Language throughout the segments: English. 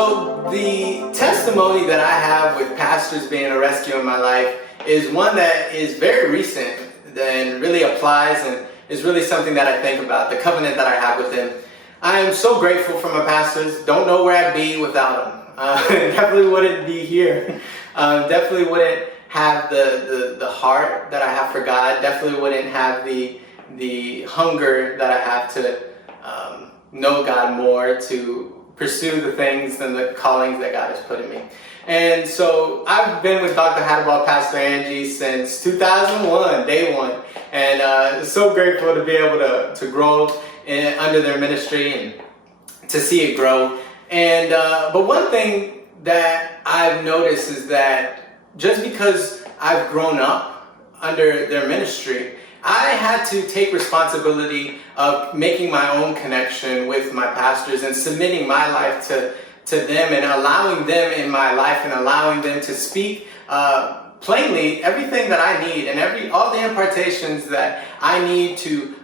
So the testimony that I have with pastors being a rescue in my life is one that is very recent and really applies and is really something that I think about, the covenant that I have with them. I am so grateful for my pastors. Don't know where I'd be without them. Definitely wouldn't be here. Definitely wouldn't have the heart that I have for God. Definitely wouldn't have the hunger that I have to know God more, to pursue the things and the callings that God has put in me. And so I've been with Dr. Hadabal, Pastor Angie, since 2001, day one. And so grateful to be able to grow under their ministry and to see it grow. And but one thing that I've noticed is that just because I've grown up under their ministry, I had to take responsibility of making my own connection with my pastors and submitting my life to them and allowing them in my life and allowing them to speak plainly everything that I need and all the impartations that I need to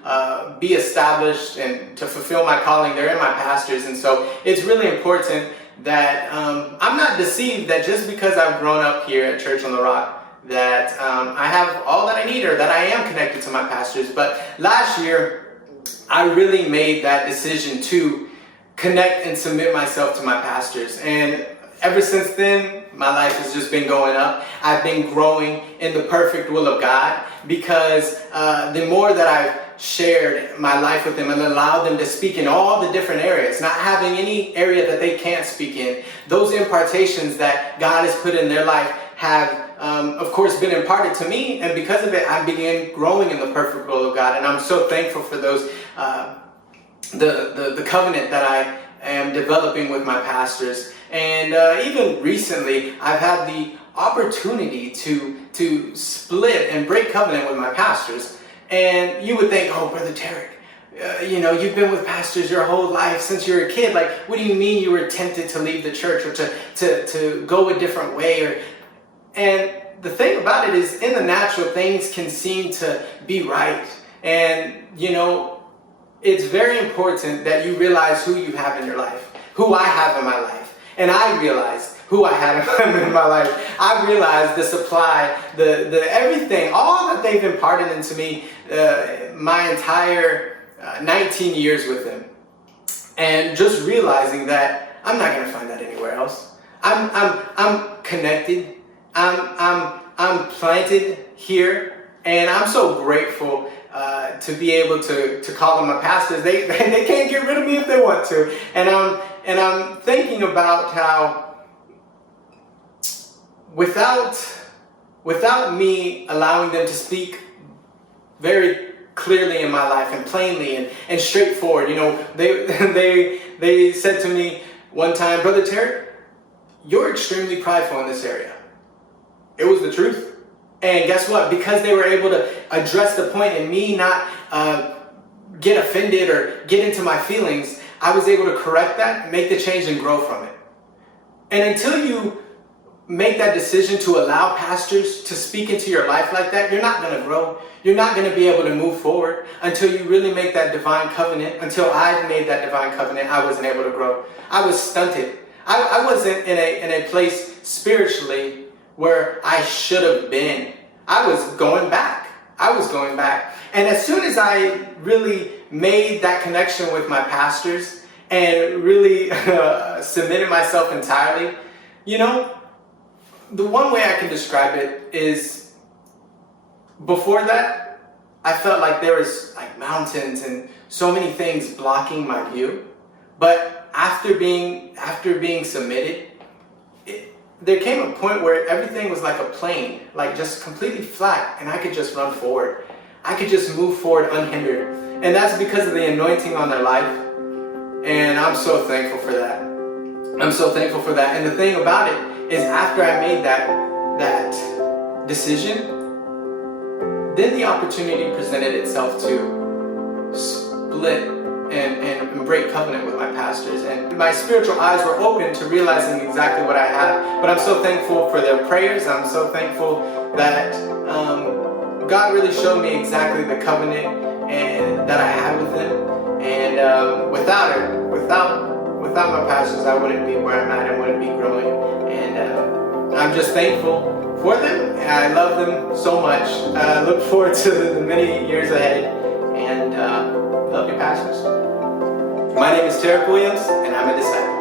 be established and to fulfill my calling. They're in my pastors. And so it's really important that I'm not deceived that just because I've grown up here at Church on the Rock that I have all that I need or that I am connected to my pastors. But last year, I really made that decision to connect and submit myself to my pastors. And ever since then, my life has just been going up. I've been growing in the perfect will of God because the more that I've shared my life with them and allowed them to speak in all the different areas, not having any area that they can't speak in, those impartations that God has put in their life have of course been imparted to me, and because of it I began growing in the perfect will of God. And I'm so thankful for those the covenant that I am developing with my pastors. And even recently I've had the opportunity to split and break covenant with my pastors. And you would think, oh, Brother Terrick, you've been with pastors your whole life since you were a kid. Like, what do you mean you were tempted to leave the church or to go a different way? And the thing about it is, in the natural, things can seem to be right. And, it's very important that you realize who you have in your life, who I have in my life. And I realized who I had in my life. I realized the supply, the everything, all that they've imparted into me, my entire 19 years with them. And just realizing that I'm not going to find that anywhere else. I'm connected. I'm planted here, and I'm so grateful to be able to call them my pastors. They can't get rid of me if they want to. And I'm thinking about how without me allowing them to speak very clearly in my life and plainly and straightforward, they said to me one time, Brother Terrick, you're extremely prideful in this area. It was the truth. And guess what? Because they were able to address the point and me not get offended or get into my feelings, I was able to correct that, make the change, and grow from it. And until you make that decision to allow pastors to speak into your life like that, you're not going to grow. You're not going to be able to move forward until you really make that divine covenant. Until I made that divine covenant, I wasn't able to grow. I was stunted. I wasn't in a place spiritually where I should have been. I was going back. And as soon as I really made that connection with my pastors and really submitted myself entirely, the one way I can describe it is, before that, I felt like there was like mountains and so many things blocking my view. But after being submitted, there came a point where everything was like a plane, like just completely flat, and I could just run forward. I could just move forward unhindered. And that's because of the anointing on their life. And I'm so thankful for that. And the thing about it is, after I made that decision, then the opportunity presented itself to split and break covenant with my pastors. And my spiritual eyes were open to realizing exactly what I had. But I'm so thankful for their prayers. I'm so thankful that God really showed me exactly the covenant and that I had with them. And without without my pastors, I wouldn't be where I'm at and wouldn't be growing. And I'm just thankful for them, and I love them so much. I look forward to the many years ahead, and love your pastors. My name is Terrick Williams, and I'm a disciple.